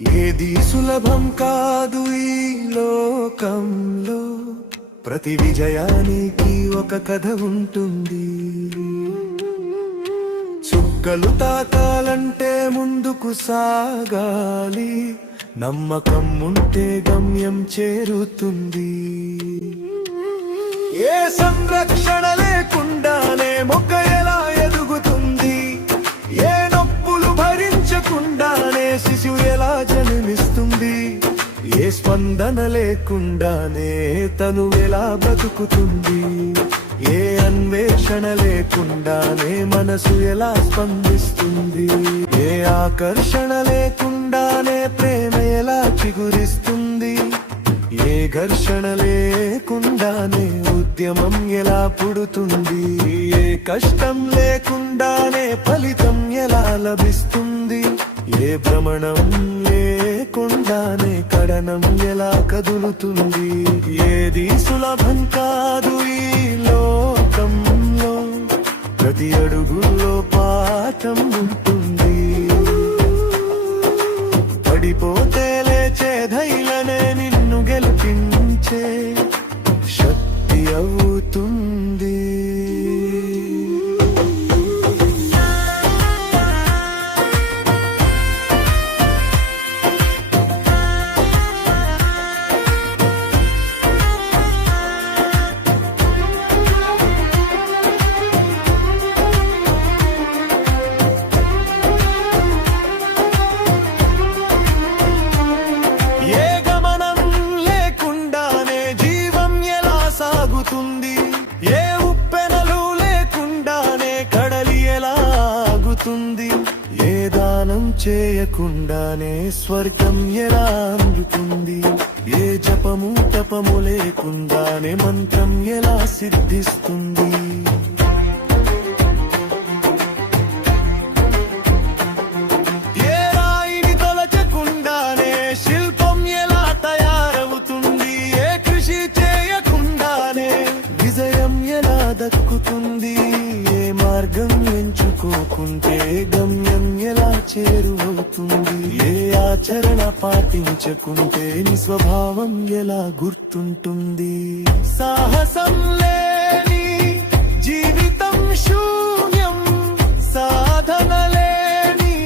ఏది సులభం కాదు ఈ లోకంలో, ప్రతి విజయానికి ఒక కథ ఉంటుంది. చుక్కలు తాకాలంటే ముందుకు సాగాలి, నమ్మకం ఉంటే గమ్యం చేరుతుంది. ఏ సంరక్షణ లేకుండానే మొక్క ఎలా ఎదుగుతుంది, ఏ నొప్పులు భరించకుండానే శిశువు ఎలా జన్మిస్తుంది, ఏ స్పందన లేకుండానే తను ఎలా బ్రతుకుతుంది, ఏ అన్వేషణ లేకుండానే మనసు ఎలా స్పందిస్తుంది, ఏ ఆకర్షణ లేకుండానే ప్రేమ ఎలా చిగురిస్తుంది, ఏ ఘర్షణ లేకుండానే ఉద్యమం ఎలా పుడుతుంది, ఏ కష్టం లేకుండానే ఫలితం ఎలా లభిస్తుంది, ఏ భ్రమణం లేకుండానే కడనం ఎలా కదులుతుంది. ఏది సులభం కాదు ఈ లోకంలో, ప్రతి అడుగులో పాఠం ఉంటుంది. పడిపోతే లేచే ధైర్యమే నిన్ను గెలిపించే శక్తి అవుతుంది. ఏ ఉప్పెనలు లేకుండానే కడలి ఎలా ఆగుతుంది, ఏ దానం చేయకుండానే స్వర్గం ఎలా అందుతుంది, ఏ జపము తపము లేకుండానే మంత్రం ఎలా సిద్ధిస్తుంది. దక్కుతుంది, ఏ మార్గం ఎంచుకోకుంటే గమ్యం ఎలా చేరువవుతుంది, ఏ ఆచరణ పాటించకుంటే నీ స్వభావం ఎలా గుర్తుంటుంది. సాహసం లేని జీవితం శూన్యం, సాధన లేని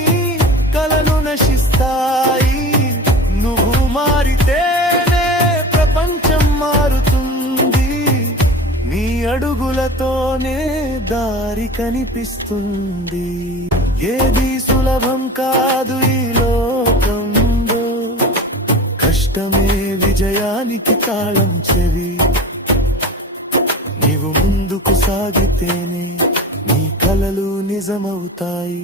కలలు నశిస్తాయి. నువ్వు మారితేనే ప్రపంచం మారుతుంది, నీ అడుగులతోనే దారి కనిపిస్తుంది. ఏది సులభం కాదు ఈ లోకంలో, కష్టమే విజయానికి తాళం చెవి. నీవు ముందుకు సాగితేనే నీ కలలు నిజమవుతాయి.